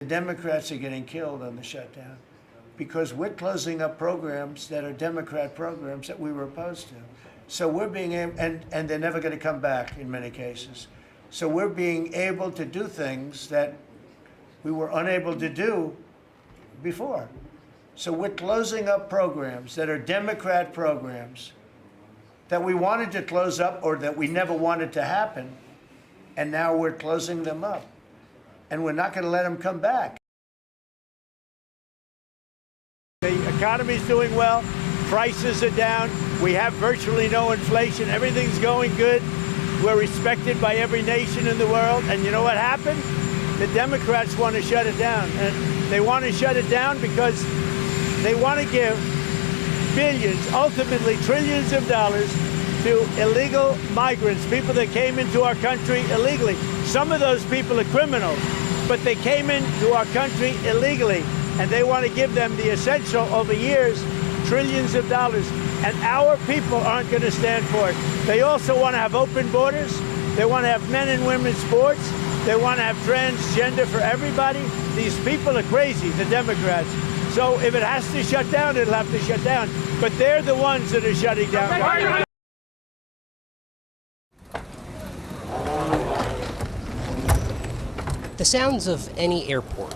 The Democrats are getting killed on the shutdown because we're closing up programs that are Democrat programs that we were opposed to. So we're being able, and they're never going to come back in many cases. So we're being able to do things that we were unable to do before. So we're closing up programs that are Democrat programs that we wanted to close up or that we never wanted to happen, and now we're closing them up. And we're not going to let them come back. The economy's doing well, prices are down, we have virtually no inflation, everything's going good, we're respected by every nation in the world, and you know what happened? The Democrats want to shut it down, and they want to shut it down because they want to give billions, ultimately trillions of dollars to illegal migrants, people that came into our country illegally. Some of those people are criminals, but they came into our country illegally, and they want to give them the essential over years, trillions of dollars, and our people aren't going to stand for it. They also want to have open borders. They want to have men and women's sports. They want to have transgender for everybody. These people are crazy, the Democrats. So if it has to shut down, it'll have to shut down. But they're the ones that are shutting down. The sounds of any airport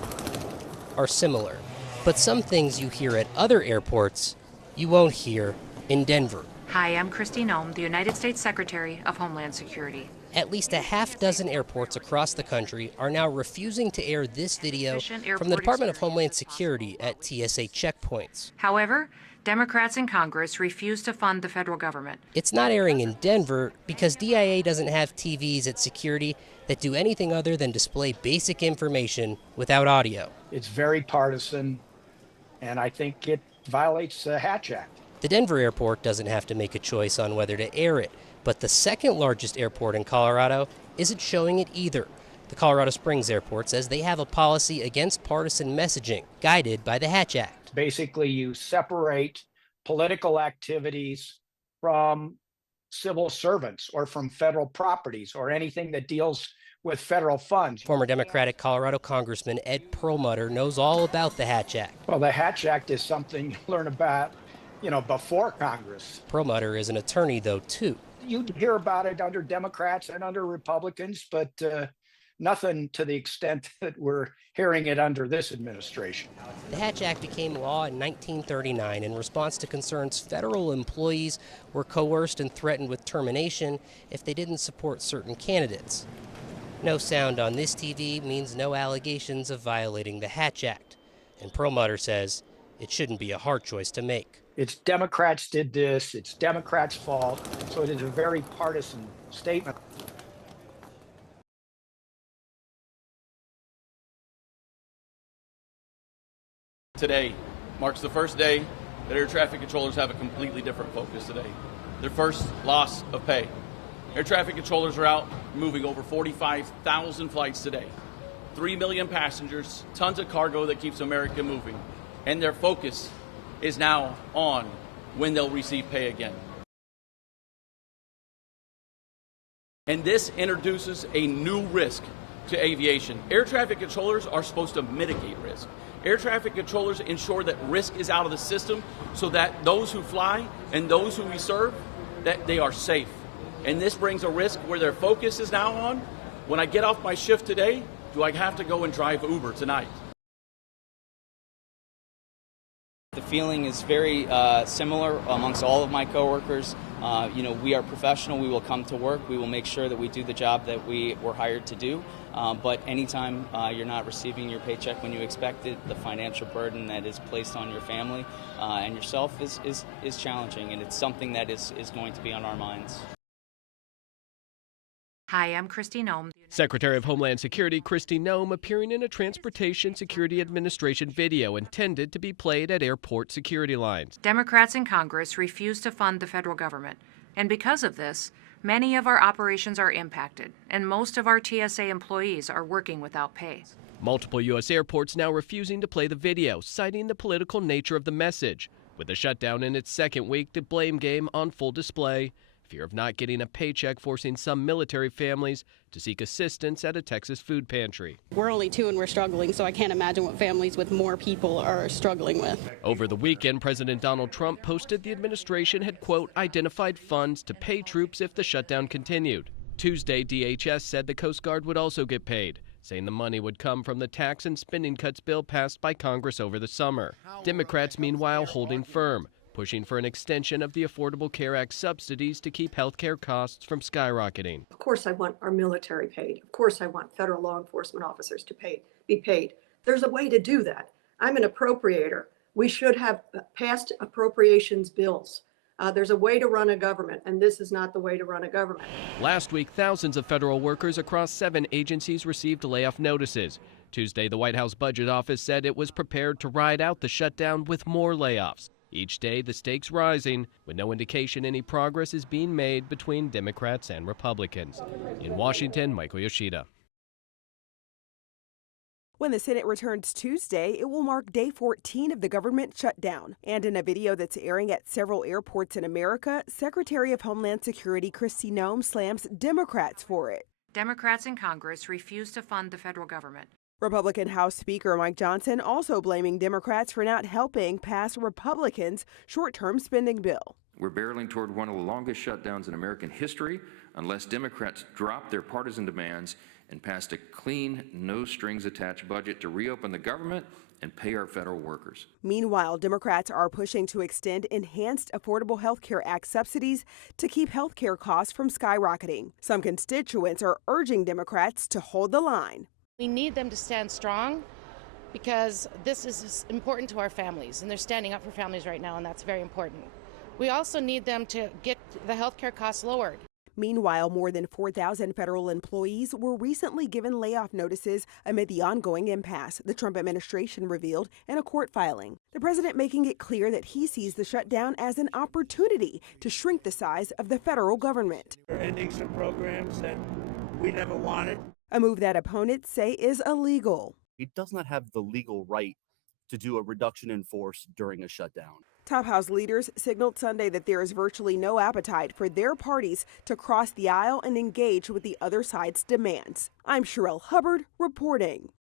are similar, but some things you hear at other airports you won't hear in Denver. Hi, I'm Christine Ohm, the United States Secretary of Homeland Security. At least a half dozen airports across the country are now refusing to air this video from the Department of Homeland Security at TSA checkpoints. However, Democrats in Congress refuse to fund the federal government. It's not airing in Denver because DIA doesn't have TVs at security that do anything other than display basic information without audio. It's very partisan, and I think it violates the Hatch Act. The Denver airport doesn't have to make a choice on whether to air it, but the second largest airport in Colorado isn't showing it either. The Colorado Springs airport says they have a policy against partisan messaging guided by the Hatch Act. Basically, you separate political activities from civil servants or from federal properties or anything that deals with federal funds. Former Democratic Colorado Congressman Ed Perlmutter knows all about the Hatch Act. Well, the Hatch Act is something you learn about, before Congress. Perlmutter is an attorney, though, too. You hear about it under Democrats and under Republicans, but nothing to the extent that we're hearing it under this administration. The Hatch Act became law in 1939 in response to concerns federal employees were coerced and threatened with termination if they didn't support certain candidates. No sound on this TV means no allegations of violating the Hatch Act. And Perlmutter says it shouldn't be a hard choice to make. It's Democrats did this, it's Democrats' fault, so it is a very partisan statement. Today marks the first day that air traffic controllers have a completely different focus today. Their first loss of pay. Air traffic controllers are out moving over 45,000 flights today. 3 million passengers, tons of cargo that keeps America moving. And their focus is now on when they'll receive pay again. And this introduces a new risk to aviation. Air traffic controllers are supposed to mitigate risk. Air traffic controllers ensure that risk is out of the system so that those who fly and those who we serve, that they are safe. And this brings a risk where their focus is now on, when I get off my shift today, do I have to go and drive Uber tonight? The feeling is very similar amongst all of my coworkers. We are professional. We will come to work. We will make sure that we do the job that we were hired to do. But anytime you're not receiving your paycheck when you expect it, the financial burden that is placed on your family and yourself is challenging, and it's something that is going to be on our minds. Hi, I'm Christine Ohm. Secretary of Homeland Security Christine Ohm appearing in a Transportation Security Administration video intended to be played at airport security lines. Democrats in Congress refuse to fund the federal government, and because of this, many of our operations are impacted, and most of our TSA employees are working without pay. Multiple U.S. airports now refusing to play the video, citing the political nature of the message. With the shutdown in its second week, the blame game on full display. Fear of not getting a paycheck forcing some military families to seek assistance at a Texas food pantry. We're only 2 and we're struggling, so I can't imagine what families with more people are struggling with. Over the weekend, President Donald Trump posted the administration had, quote, identified funds to pay troops if the shutdown continued. Tuesday, DHS said the Coast Guard would also get paid, saying the money would come from the tax and spending cuts bill passed by Congress over the summer. Democrats, meanwhile, holding firm, pushing for an extension of the Affordable Care Act subsidies to keep health care costs from skyrocketing. Of course I want our military paid. Of course I want federal law enforcement officers to be paid. There's a way to do that. I'm an appropriator. We should have passed appropriations bills. There's a way to run a government, and this is not the way to run a government. Last week, thousands of federal workers across 7 agencies received layoff notices. Tuesday, the White House Budget Office said it was prepared to ride out the shutdown with more layoffs. Each day, the stakes rising, with no indication any progress is being made between Democrats and Republicans. In Washington, Michael Yoshida. When the Senate returns Tuesday, it will mark day 14 of the government shutdown. And in a video that's airing at several airports in America, Secretary of Homeland Security Kristi Noem slams Democrats for it. Democrats in Congress refuse to fund the federal government. Republican House Speaker Mike Johnson also blaming Democrats for not helping pass Republicans' short-term spending bill. We're barreling toward one of the longest shutdowns in American history unless Democrats drop their partisan demands and pass a clean, no-strings-attached budget to reopen the government and pay our federal workers. Meanwhile, Democrats are pushing to extend enhanced Affordable Health Care Act subsidies to keep health care costs from skyrocketing. Some constituents are urging Democrats to hold the line. We need them to stand strong because this is important to our families, and they're standing up for families right now, and that's very important. We also need them to get the health care costs lowered. Meanwhile, more than 4,000 federal employees were recently given layoff notices amid the ongoing impasse, the Trump administration revealed in a court filing. The president making it clear that he sees the shutdown as an opportunity to shrink the size of the federal government. We're ending some programs that we never wanted. A move that opponents say is illegal. He does not have the legal right to do a reduction in force during a shutdown. Top House leaders signaled Sunday that there is virtually no appetite for their parties to cross the aisle and engage with the other side's demands. I'm Sherelle Hubbard reporting.